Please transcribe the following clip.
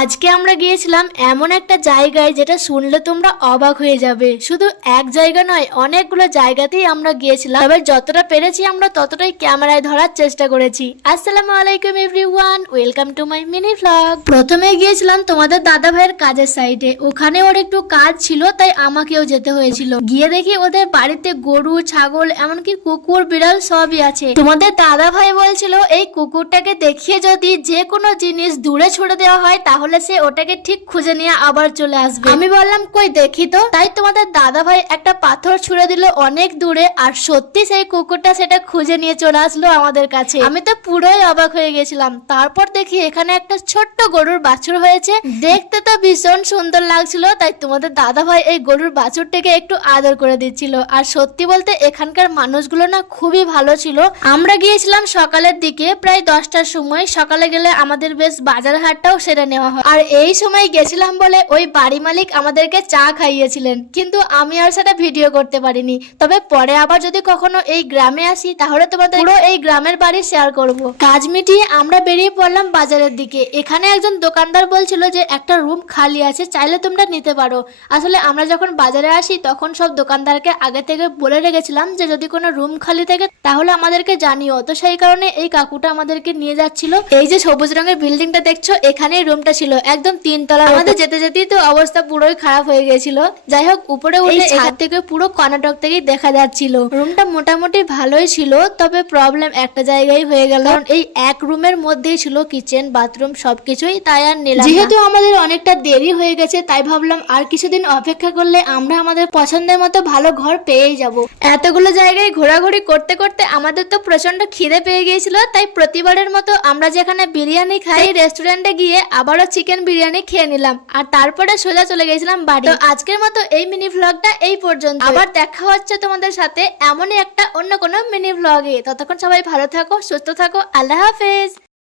আজকে আমরা গিয়েছিলাম এমন একটা জায়গায় যেটা শুনলে তোমরা অবাক হয়ে যাবে। শুধু এক জায়গা নয়, অনেকগুলো জায়গাতেই আমরা গিয়েছিলাম, তবে যতটা পেরেছি আমরা ততটাই ক্যামেরায় ধরার চেষ্টা করেছি। আসসালামু আলাইকুম everyone, welcome to my mini vlog. প্রথমে গিয়েছিলাম তোমাদের দাদা ভাইয়ের কাজের সাইডে, ওখানে ওর একটু কাজ ছিল তাই আমাকেও যেতে হয়েছিল। গিয়ে দেখি ওদের বাড়িতে গরু, ছাগল, এমনকি কুকুর, বিড়াল সবই আছে। তোমাদের দাদা ভাই বলছিল এই কুকুরটাকে দেখিয়ে যদি যে কোনো জিনিস দূরে ছুড়ে দেওয়া হয় তাহলে সে ওটাকে ঠিক খুঁজে নিয়ে আবার চলে আসবে। আমি বললাম কই দেখি তো। তাই তোমাদের দাদা ভাই একটা পাথর ছুড়ে দিল অনেক দূরে, আর সত্যি সেই কুকুরটা সেটা খুঁজে নিয়ে চলে আসলো আমাদের কাছে। আমি তো পুরোই অবাক হয়ে গেছিলাম। তারপর দেখি এখানে একটা ছোট্ট গরুর বাছুর হয়েছে, দেখতে তো ভীষণ সুন্দর লাগছিল। তাই তোমাদের দাদা ভাই এই গরুর বাছুরটাকে একটু আদর করে দিচ্ছিল। আর সত্যি বলতে এখানকার মানুষগুলো না খুবই ভালো ছিল। আমরা গিয়েছিলাম সকালের দিকে, প্রায় 10টার সময়। সকালে গেলে আমাদের বেশ বাজার হাটটাও সেরে নেওয়া হয়। আর এই সময় গেছিলাম বলে ওই বাড়ি মালিক আমাদেরকে চা খাইয়েছিলেন, কিন্তু আমি আর সেটা ভিডিও করতে পারিনি। তবে পরে আবার যদি কখনো এই গ্রামে আসি তাহলে তোমাদের পুরো এই গ্রামের বাড়ি শেয়ার করব। কাজ মিটিয়ে আমরা বেরিয়ে পড়লাম বাজারের দিকে। এখানে একজন দোকানদার বলছিল যে একটা রুম খালি আছে, চাইলে তোমরা নিতে পারো। আসলে আমরা যখন বাজারে আসি তখন সব দোকানদারকে আগে থেকে বলে রেখেছিলাম যে যদি কোনো রুম খালি থাকে তাহলে আমাদেরকে জানিও। তো সেই কারণে এই কাকুটা আমাদেরকে নিয়ে যাচ্ছিল। এই যে সবুজ রঙের বিল্ডিংটা দেখছো, এখানেই রুমটা ছিল, একদম 3 তলা। আমাদের যেতে যেতেই তো অবস্থা পুরোই খারাপ হয়ে গেছিল। যাই হোক, উপরে উঠে ছাদ থেকে পুরো কর্ণাটক থেকেই দেখা যাচ্ছিল। রুমটা মোটামুটি ভালোই ছিল, তবে প্রবলেম একটা জায়গায় হয়ে গেল। কারণ এই এক রুমের মধ্যেই ছিল কিচেন, বাথরুম সবকিছুই। তাই আর নিলাম। যেহেতু আমাদের অনেকটা দেরি হয়ে গেছে তাই ভাবলাম আর কিছুদিন অপেক্ষা করলে আমরা আমাদের পছন্দের মতো ভালো ঘর পেয়েই যাব। এতগুলো জায়গায় ঘোরাঘুরি করতে করতে আমাদের তো প্রচন্ড খিদে পেয়ে গিয়েছিল। তাই প্রতিবারের মতো আমরা যেখানে বিরিয়ানি খাই রেস্টুরেন্টে গিয়ে আবারও চিকেন বিরিয়ানি খেয়ে নিলাম, আর তারপরে সোজা চলে গেছিলাম বাড়ি। তো আজকের মতো এই মিনি ভ্লগটা এই পর্যন্ত। আবার দেখা হচ্ছে তোমাদের সাথে এমনই একটা অন্য কোনো মিনি ভ্লগে। ততক্ষণ সবাই ভালো থাকো, সুস্থ থাকো। আল্লাহ হাফেজ।